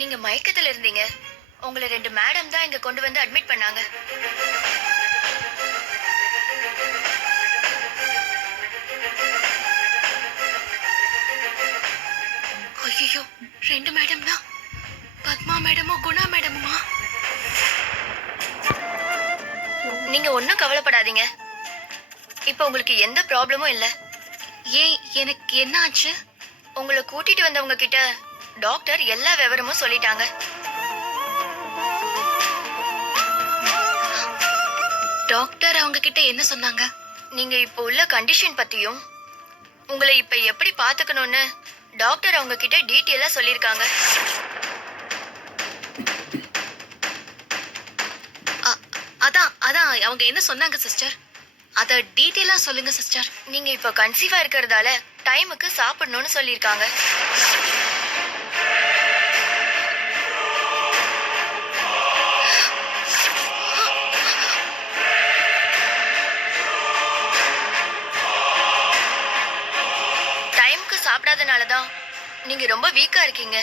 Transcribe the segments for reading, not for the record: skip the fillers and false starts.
நீங்க மயக்கத்துல இருந்தீங்க. உங்கள 2 மேடம் தான் இங்க கொண்டு வந்து அட்மிட் பண்ணாங்க. ஐயோ, 2 மேடம்னா பத்மா மேடமோ குணா மேடமுமா? நீங்க ஒன்னும் கவலைப்படாதீங்க. இப்ப உங்களுக்கு எந்த ப்ராப்ளமும் இல்ல. ஏன் எனக்கு என்ன ஆச்சு? உங்களை கூட்டிட்டு வந்தவங்க கிட்ட டாக்டர் எல்லா விவரமும் சொல்லிட்டாங்க. டாக்டர் அவங்க கிட்ட என்ன சொன்னாங்க? நீங்க இப்ப உள்ள கண்டிஷன் பத்தியும் உங்களை இப்ப எப்படி பாத்துக்கணும்னு டாக்டர் அவங்க கிட்ட டீட்டெயிலா சொல்லிருக்காங்க. அதான் அதான் அவங்க என்ன சொன்னாங்க சிஸ்டர்? அத டீட்டெயிலா சொல்லுங்க சிஸ்டர். நீங்க இப்ப கன்சீவா இருக்கிறதால டைமுக்கு சாப்பிடணும்னு சொல்லிருக்காங்க. டைமுக்கு சாப்பிடாதனாலதான் நீங்க ரொம்ப வீக்கா இருக்கீங்க.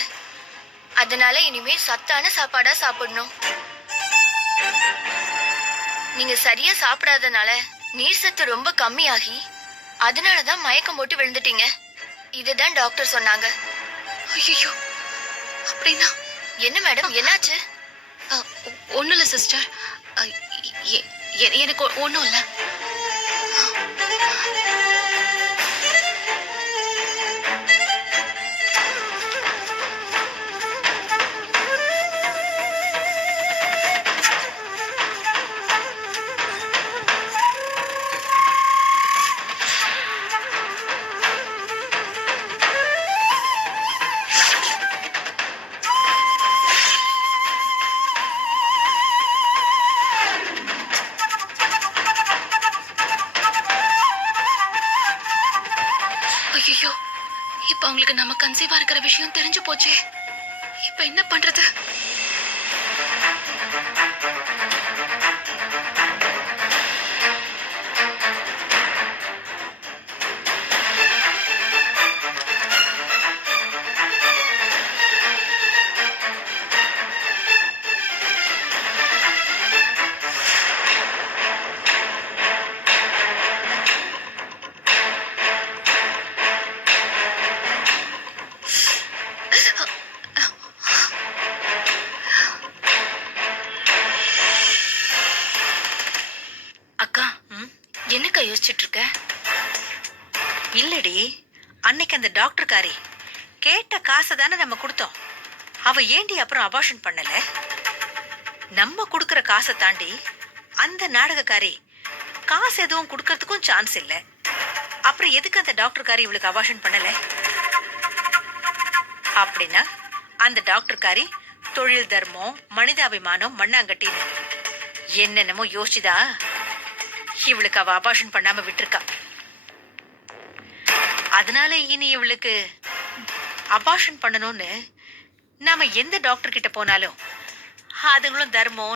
அதனால இனிமே சத்தான சாப்பாடா சாப்பிடணும். நீங்க சரியா சாப்பிடாதனால நீர் சத்து ரொம்ப கம்மியாகி அதனாலதான் மயக்கம் போட்டு விழுந்துட்டீங்க. இதுதான் டாக்டர் சொன்னாங்க. ஐயோ, அப்படின்னா என்ன மேடம், என்னாச்சு? ஒண்ணும் இல்ல சிஸ்டர், எனக்கு ஒண்ணும் இல்ல. ஐயோ, இப்ப அவங்களுக்கு நம்ம கன்சீவா இருக்கிற விஷயம் தெரிஞ்சு போச்சே. இப்ப என்ன பண்றது? அக்கா, என்னக்கா யோசிச்சுட்டு இருக்க? இல்லடி, அன்னைக்கு அந்த டாக்டர்காரி கேட்ட காசை தானே நம்ம கொடுத்தோம். அவ ஏண்டி அப்புறம் அபார்ஷன் பண்ணல? நம்ம கொடுக்கற காசை தாண்டி அந்த நாடகக்காரி காசு எதுவும் கொடுக்கறதுக்கும் சான்ஸ் இல்ல. அப்புறம் எதுக்கு அந்த டாக்டர்காரி இவளுக்கு அபார்ஷன் பண்ணல? அப்படின்னா அந்த டாக்டர்காரி தொழில் தர்மம், மனிதாபிமானம், மண்ணாங்கட்டின்னு என்னென்னமோ யோசிச்சுதா இவளுக்கு அவ அபார்ஷன் பண்ணாம விட்டுருக்கா. அதனால இனி இவளுக்கு அபார்ஷன் பண்ணணும்னு நாம எந்த டாக்டர் கிட்ட போனாலும் அதுங்களும் தர்மம்